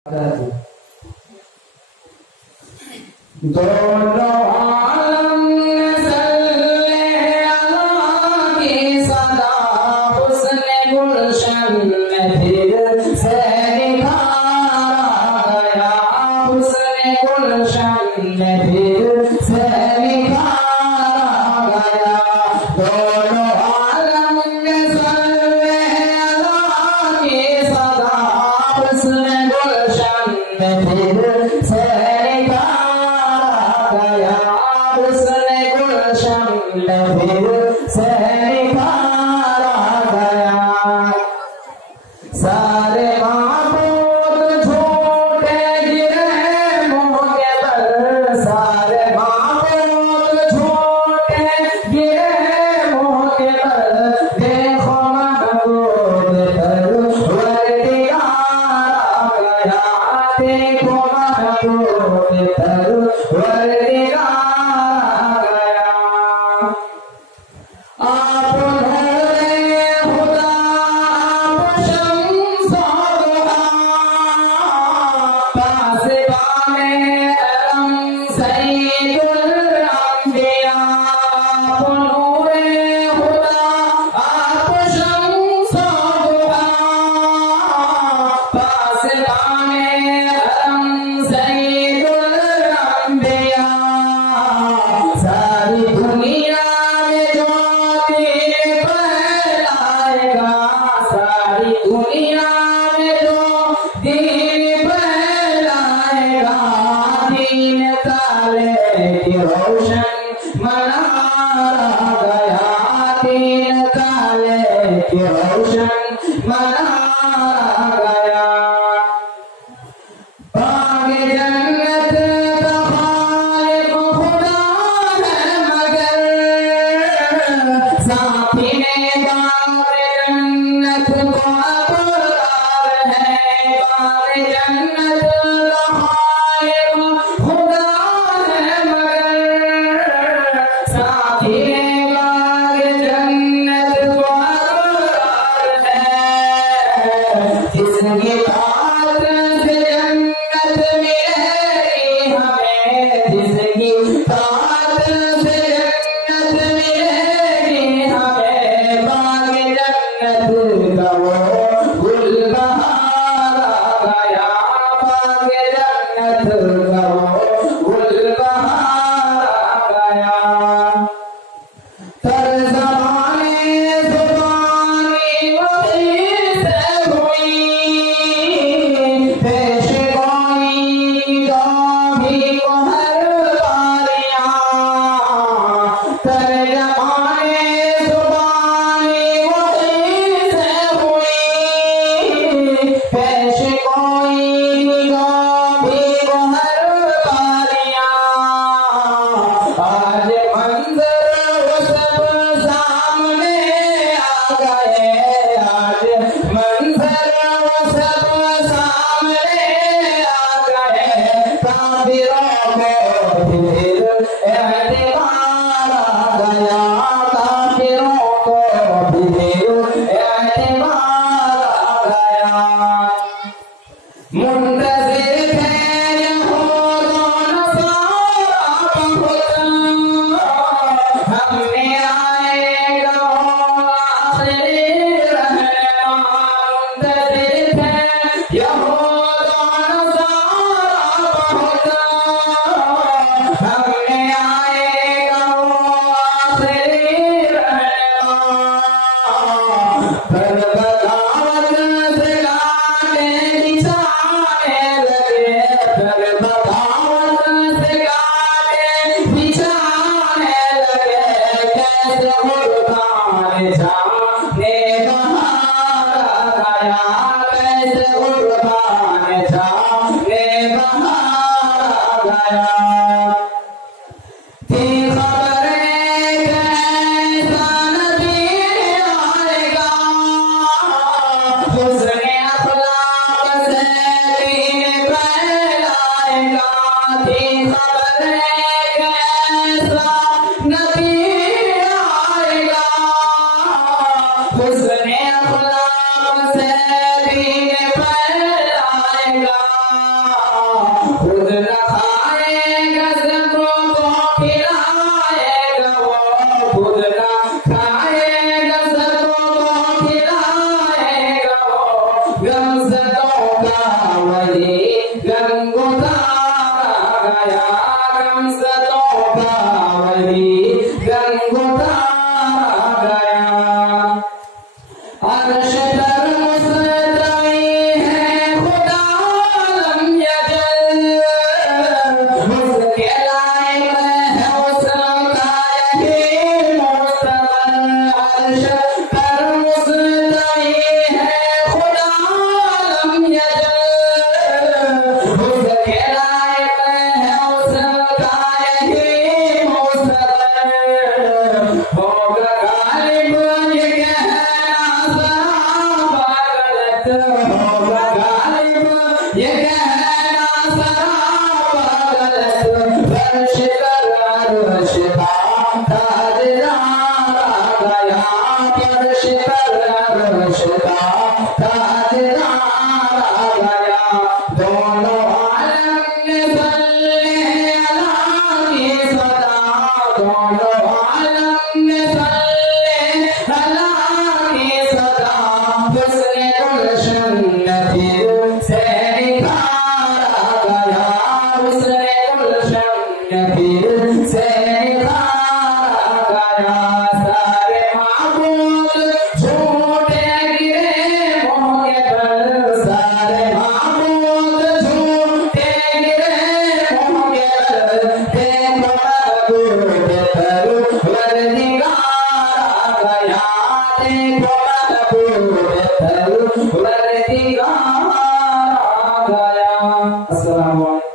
दोनों आलम सल्ले अला की सदा हुस्न गुलशन में फिर से निखारा गया, हुस्न गुलशन में फिर से निखारा गया। दोनों आलम सल्ले अला की सदा हुस्न गुलशन में फिर से सारे माबूद झूठे गिरे मुँह के बल, सारे माबूद झूठे गिरे मुँह के बल। देखो महबूब परवर दिगारा गया, देखो महबूब परवर दिगारा गया। वही गंगोतारा गया गमसतों का वही गंगोतारा गया अर्श पर मुस्तई है खुदा आलम यजल उसके लायक है उसका यही मुस्तक़बिल अर्श पर मुस्तई है खुदा आलम यजल उसके लायक है उसका यही मुस्तक़बिल होगा गालिब ये होगा गालिब ये कहना सरापा गलत फर्श पर अर्श का ताजदार गया फर्श पर अर्श का ताजदार गया दोनों आलम में सल्ले अला की सदा दोनों आलम में सल्ले अला की सदा हुस्न गुलशन फिर से निखारा गया हुस्न गुलशन फिर से निखारा गया सारे माबूद झूठे गिरे मोह के बल सारे माबूद झूठे गिरे मोह के बल देखो महबूब परवरदिगार गया देखो महबूब परवरदिगार गया। अस्सलाम वालेकुम।